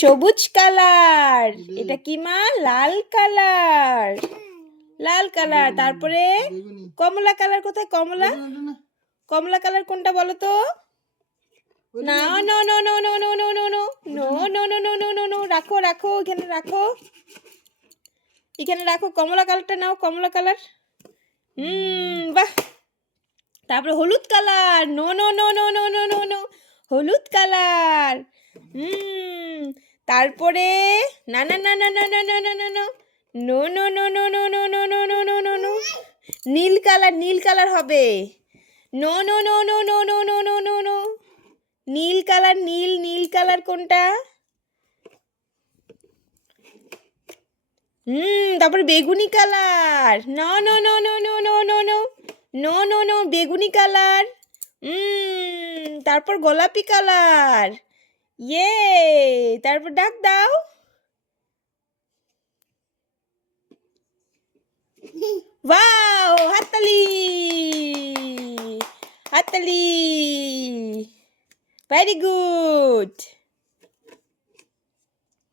সবুজ কালার। এটা কি মা? লাল কালার। লাল কালার। তারপরে কমলা কালার কোথায়? কমলা কমলা কালার কোনটা বলো তো? না no no no no no no no no no no no no no no no রাখো রাখো এখানে রাখো, এখানে রাখো। কমলা কালারটা নাও, কমলা কালার। বাহ। তারপরে হলুদ colour. No no no no no no no no হলুদ কালার। তারপরে না না না না না না না না না no no no no no no no no no no no no নীল কালার, নীল কালার হবে। No no no no no no no no no no নীল কালার, নীল নীল কালার কোনটা? তারপরে বেগুনি colour. No no no no no no no no no no no বেগুনি কালার। তারপর গোলাপি কালার। ইয়ে। তারপর ডাক দাও। ওয়াও, হাততালি হাততালি। Very good.